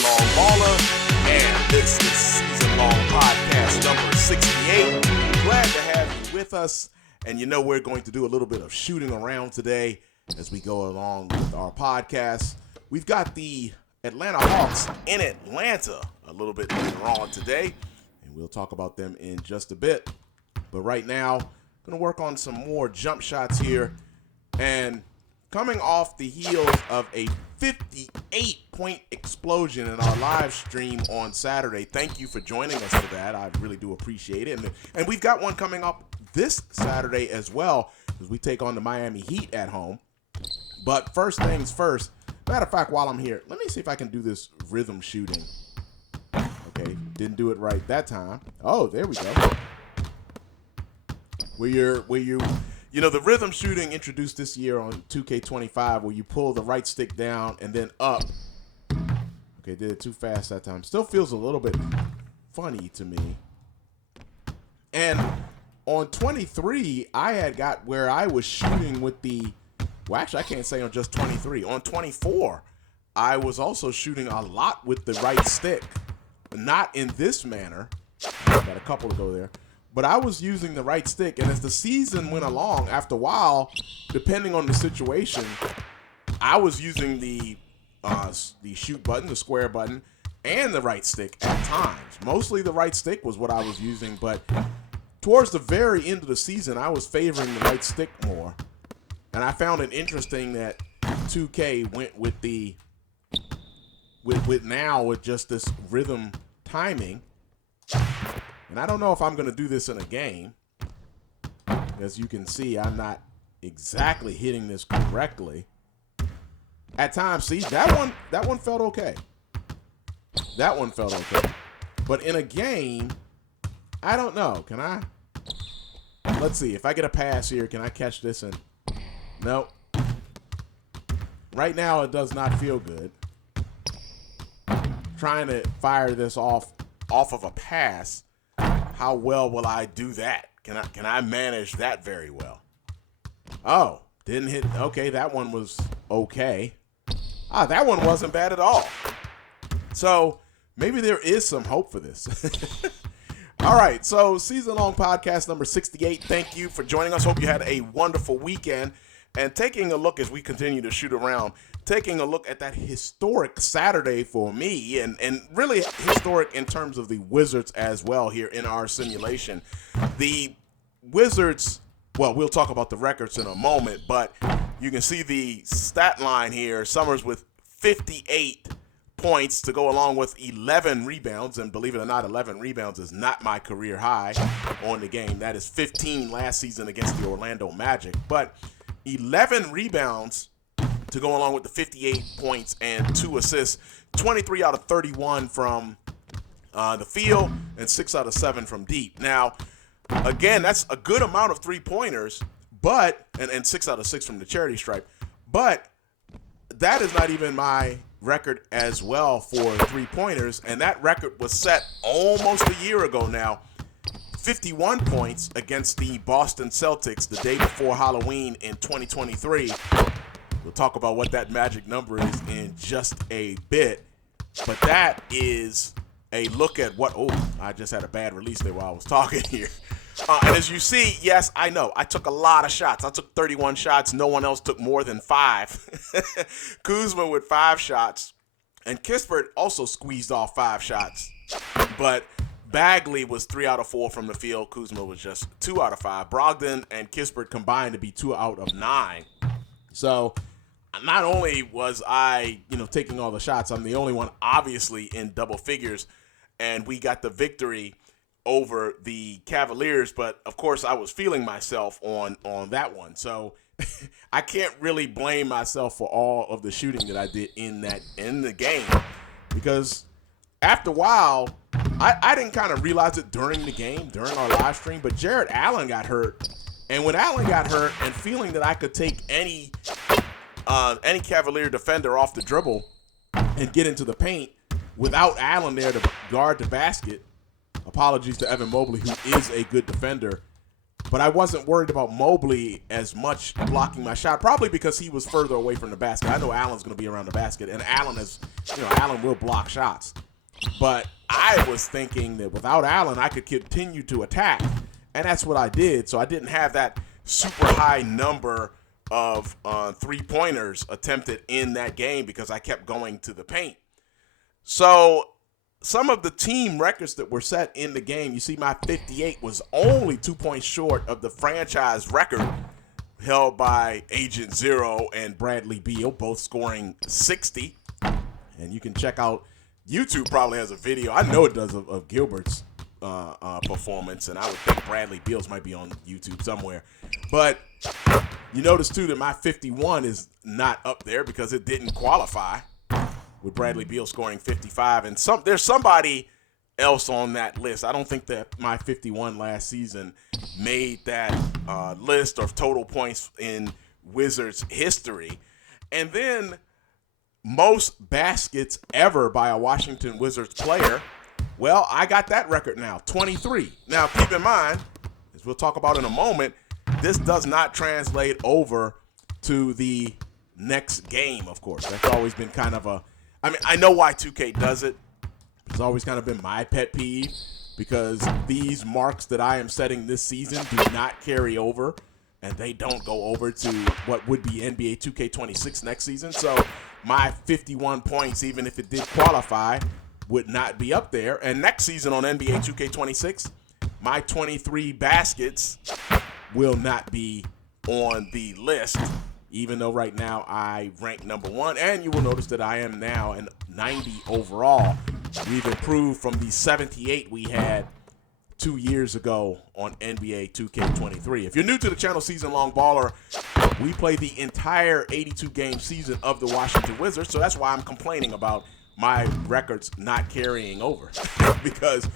SeasonLongBaller, and this is Season Long Podcast number 68. Glad to have you with us, and we're going to do a little bit of shooting around today as we go along with our podcast. We've got the Atlanta Hawks in Atlanta a little bit later on today, and we'll talk about them in just a bit. But right now, I'm going to work on some more jump shots here, and coming off the heels of a 58-point explosion in our live stream on Saturday. Thank you for joining us for that. I really do appreciate it. And we've got one coming up this Saturday as well as we take on the Miami Heat at home. But first things first, matter of fact, while I'm here, let me see if I can do this rhythm shooting. Okay, didn't do it right that time. Oh, there we go. The rhythm shooting introduced this year on 2K25 where you pull the right stick down and then up. Okay, did it too fast that time. Still feels a little bit funny to me. And on 23, I had got where I was shooting with actually I can't say on just 23. On 24, I was also shooting a lot with the right stick. Not in this manner. Got a couple to go there. But I was using the right stick, and as the season went along, after a while, depending on the situation, I was using the shoot button, the square button, and the right stick at times. Mostly the right stick was what I was using, but towards the very end of the season, I was favoring the right stick more. And I found it interesting that 2K went with with just this rhythm timing. And I don't know if I'm going to do this in a game. As you can see, I'm not exactly hitting this correctly. At times, see, that one felt okay. That one felt okay. But in a game, I don't know. Can I? Let's see. If I get a pass here, can I catch this? Nope. Right now, it does not feel good. Trying to fire this off of a pass. How well will I do that? Can I manage that very well? Oh, didn't hit. Okay, that one was okay. That one wasn't bad at all. So maybe there is some hope for this. All right, so Season Long Podcast number 68. Thank you for joining us. Hope you had a wonderful weekend. And taking a look as we continue to shoot around, taking a look at that historic Saturday for me and really historic in terms of the Wizards as well here in our simulation. The Wizards, well, we'll talk about the records in a moment, but you can see the stat line here. Summerz with 58 points to go along with 11 rebounds. And believe it or not, 11 rebounds is not my career high on the game. That is 15 last season against the Orlando Magic. But 11 rebounds to go along with the 58 points and 2 assists, 23 out of 31 from the field and 6 out of 7 from deep. Now, again, that's a good amount of three-pointers, but and 6 out of 6 from the charity stripe. But that is not even my record as well for three-pointers, and that record was set almost a year ago now. 51 points against the Boston Celtics the day before Halloween in 2023. We'll talk about what that magic number is in just a bit. But that is a look at what... Oh, I just had a bad release there while I was talking here. And as you see, yes, I know. I took a lot of shots. I took 31 shots. No one else took more than 5. Kuzma with 5 shots. And Kispert also squeezed off 5 shots. But Bagley was 3 out of 4 from the field. Kuzma was just 2 out of 5. Brogdon and Kispert combined to be 2 out of 9. So not only was I, taking all the shots, I'm the only one obviously in double figures, and we got the victory over the Cavaliers. But of course, I was feeling myself on that one. So I can't really blame myself for all of the shooting that I did in the game, because after a while, I didn't kind of realize it during the game, during our live stream, but Jarrett Allen got hurt. And when Allen got hurt, and feeling that I could take any Cavalier defender off the dribble and get into the paint without Allen there to guard the basket, apologies to Evan Mobley, who is a good defender, But I wasn't worried about Mobley as much blocking my shot, probably because he was further away from the basket. I know Allen's going to be around the basket, and Allen will block shots. But I was thinking that without Allen, I could continue to attack, and that's what I did. So I didn't have that super high number of three-pointers attempted in that game because I kept going to the paint. So some of the team records that were set in the game, you see my 58 was only 2 points short of the franchise record held by Agent Zero and Bradley Beal, both scoring 60. And you can check out, YouTube probably has a video, I know it does, of Gilbert's performance, and I would think Bradley Beal's might be on YouTube somewhere. But you notice, too, that my 51 is not up there because it didn't qualify, with Bradley Beal scoring 55. And there's somebody else on that list. I don't think that my 51 last season made that list of total points in Wizards history. And then most baskets ever by a Washington Wizards player, well, I got that record now, 23. Now, keep in mind, as we'll talk about in a moment, this does not translate over to the next game, of course. That's always been kind of I know why 2K does it. It's always kind of been my pet peeve because these marks that I am setting this season do not carry over, and they don't go over to what would be NBA 2K26 next season. So my 51 points, even if it did qualify, would not be up there. And next season on NBA 2K26, my 23 baskets will not be on the list, even though right now I rank number 1. And you will notice that I am now in 90 overall. We've improved from the 78 we had 2 years ago on NBA 2K23. If you're new to the channel, Season Long Baller, we play the entire 82-game season of the Washington Wizards, so that's why I'm complaining about my records not carrying over, because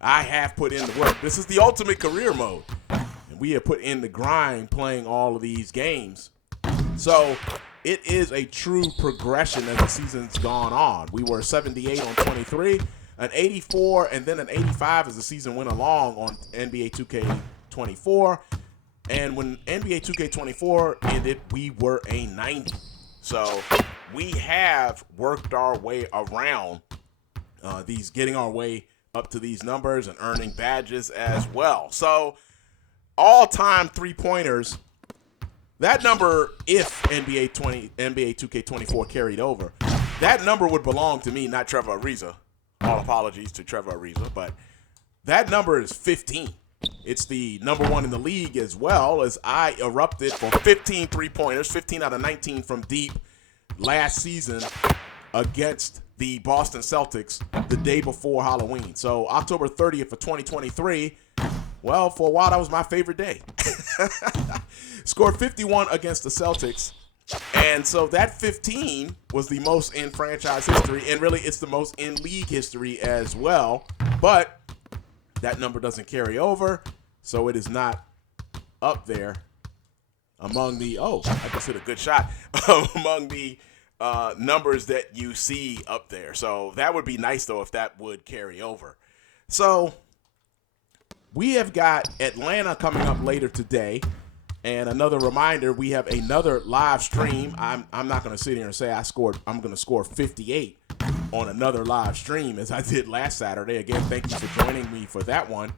I have put in the work. This is the ultimate career mode, and we have put in the grind playing all of these games. So it is a true progression as the season's gone on. We were 78 on 23, an 84, and then an 85 as the season went along on NBA 2K24. And when NBA 2K24 ended, we were a 90. So we have worked our way around getting our way up to these numbers and earning badges as well. So all-time three-pointers, that number, if NBA 2K24 carried over, that number would belong to me, not Trevor Ariza. All apologies to Trevor Ariza, but that number is 15. It's the number 1 in the league, as well, as I erupted for 15 three-pointers, 15 out of 19 from deep last season against the Boston Celtics the day before Halloween. So October 30th of 2023, well, for a while, that was my favorite day. Scored 51 against the Celtics. And so that 15 was the most in franchise history, and really it's the most in league history as well. But that number doesn't carry over, so it is not up there among the, I just hit a good shot, among the numbers that you see up there. So that would be nice, though, if that would carry over. So we have got Atlanta coming up later today. And another reminder, we have another live stream. I'm not going to sit here and say I'm going to score 58 on another live stream as I did last Saturday. Again, thank you for joining me for that one.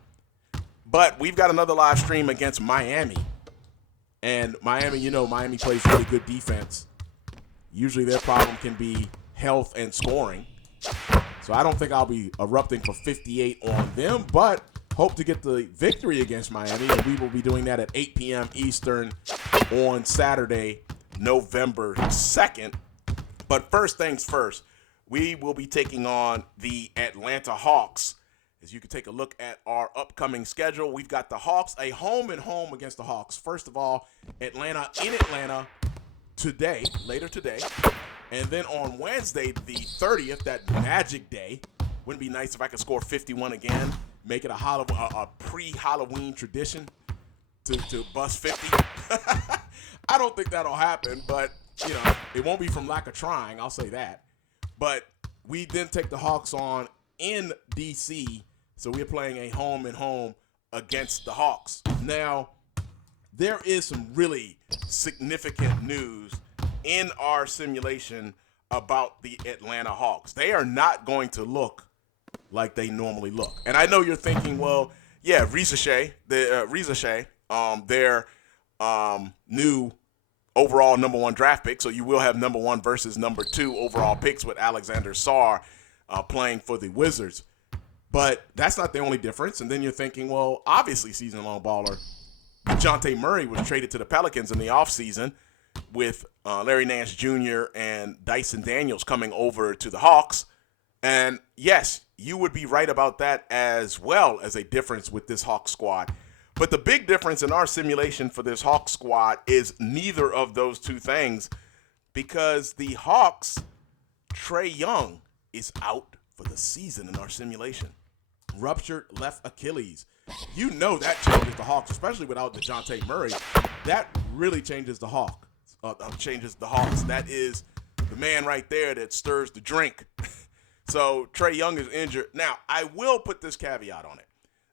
But we've got another live stream against Miami. And Miami, Miami plays really good defense. Usually their problem can be health and scoring. So I don't think I'll be erupting for 58 on them, but hope to get the victory against Miami, and we will be doing that at 8 p.m. Eastern on Saturday, November 2nd. But first things first, we will be taking on the Atlanta Hawks. As you can take a look at our upcoming schedule, we've got the Hawks, a home and home against the Hawks. First of all, Atlanta in Atlanta today, later today. And then on Wednesday, the 30th, that magic day, wouldn't it be nice if I could score 51 again? Make it a pre-Halloween tradition to bust 50. I don't think that'll happen, but, it won't be from lack of trying. I'll say that. But we then take the Hawks on in D.C., so we're playing a home and home against the Hawks. Now, there is some really significant news in our simulation about the Atlanta Hawks. They are not going to look like they normally look. And I know you're thinking, well, yeah, Reza Shea, their new overall number 1 draft pick. So you will have number 1 versus number 2 overall picks with Alexander Sarr playing for the Wizards. But that's not the only difference. And then you're thinking, well, obviously, season long baller, Dejounte Murray was traded to the Pelicans in the offseason with Larry Nance Jr. and Dyson Daniels coming over to the Hawks. And yes, you would be right about that as well as a difference with this Hawks squad. But the big difference in our simulation for this Hawks squad is neither of those two things, because the Hawks, Trae Young is out for the season in our simulation. Ruptured left Achilles. You know that changes the Hawks, especially without DeJounte Murray. That really changes the Hawks. That is the man right there that stirs the drink. So Trae Young is injured. Now, I will put this caveat on it.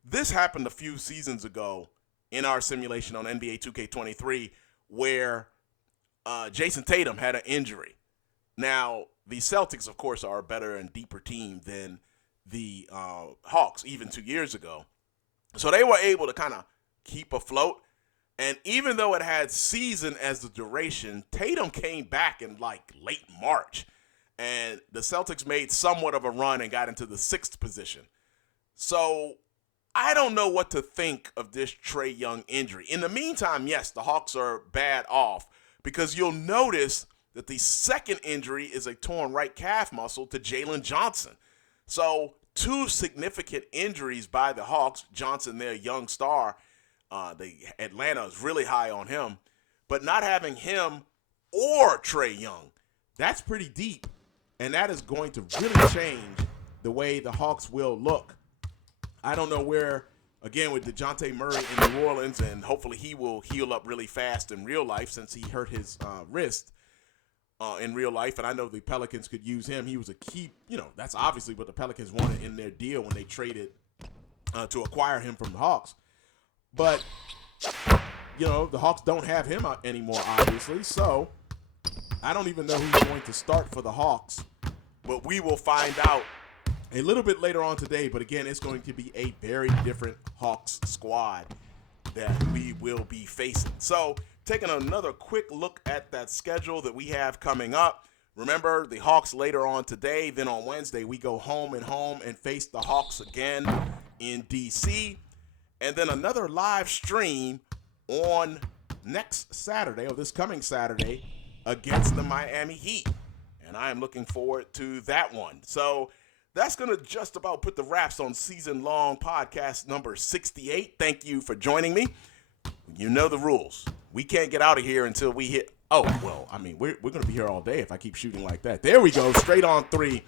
This happened a few seasons ago in our simulation on NBA 2K23 where Jason Tatum had an injury. Now, the Celtics, of course, are a better and deeper team than the Hawks even 2 years ago. So they were able to kind of keep afloat. And even though it had season as the duration, Tatum came back in like late March. And the Celtics made somewhat of a run and got into the 6th position. So I don't know what to think of this Trae Young injury. In the meantime, yes, the Hawks are bad off because you'll notice that the second injury is a torn right calf muscle to Jalen Johnson. So 2 significant injuries by the Hawks. Johnson, their young star, Atlanta is really high on him. But not having him or Trae Young, that's pretty deep. And that is going to really change the way the Hawks will look. I don't know where, again, with DeJounte Murray in New Orleans, and hopefully he will heal up really fast in real life since he hurt his wrist in real life. And I know the Pelicans could use him. He was a key, that's obviously what the Pelicans wanted in their deal when they traded to acquire him from the Hawks. But, the Hawks don't have him anymore, obviously. So I don't even know who's going to start for the Hawks. But we will find out a little bit later on today. But again, it's going to be a very different Hawks squad that we will be facing. So taking another quick look at that schedule that we have coming up. Remember, the Hawks later on today. Then on Wednesday, we go home and face the Hawks again in D.C. And then another live stream on next Saturday, or this coming Saturday, against the Miami Heat. And I am looking forward to that one. So that's going to just about put the wraps on Season Long Podcast number 68. Thank you for joining me. You know the rules. We can't get out of here until we hit. Oh, well, I mean, we're going to be here all day if I keep shooting like that. There we go. Straight on 3.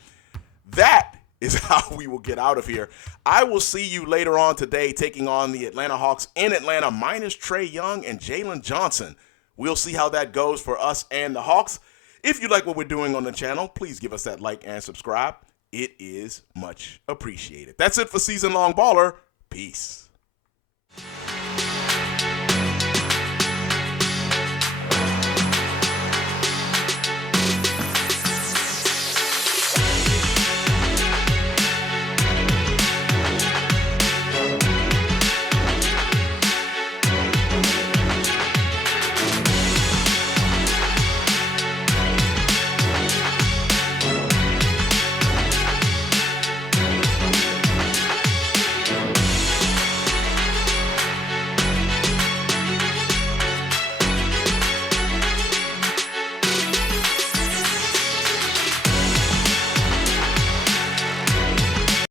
That is how we will get out of here. I will see you later on today taking on the Atlanta Hawks in Atlanta minus Trae Young and Jalen Johnson. We'll see how that goes for us and the Hawks. If you like what we're doing on the channel, please give us that like and subscribe. It is much appreciated. That's it for Season Long Baller. Peace.